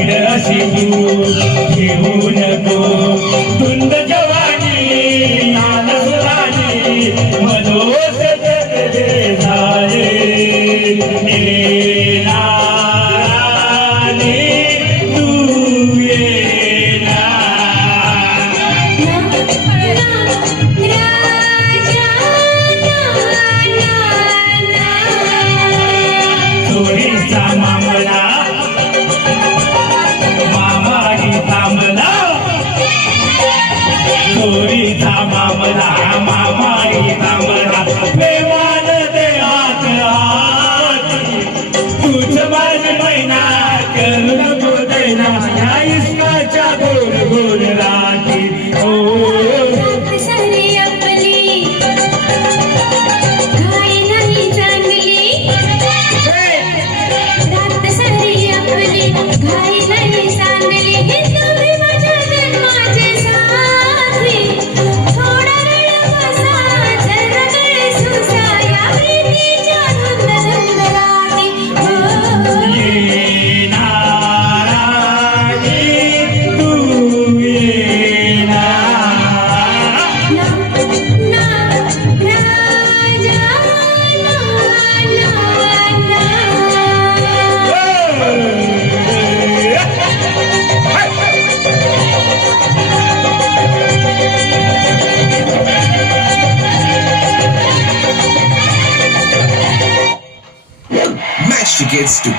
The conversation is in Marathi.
नीड अशी तू घेऊ नको धुंद जवानी नानसुरानी मनोस जगदे झाले चोरीचा मामला मामाडी थांबला चोरीचा मामला मामाडी थांबला प्रेमान दे हात हात तुझ माझी महिना करू नको दैना या इश्काच्या गोड गोड राती Match tickets to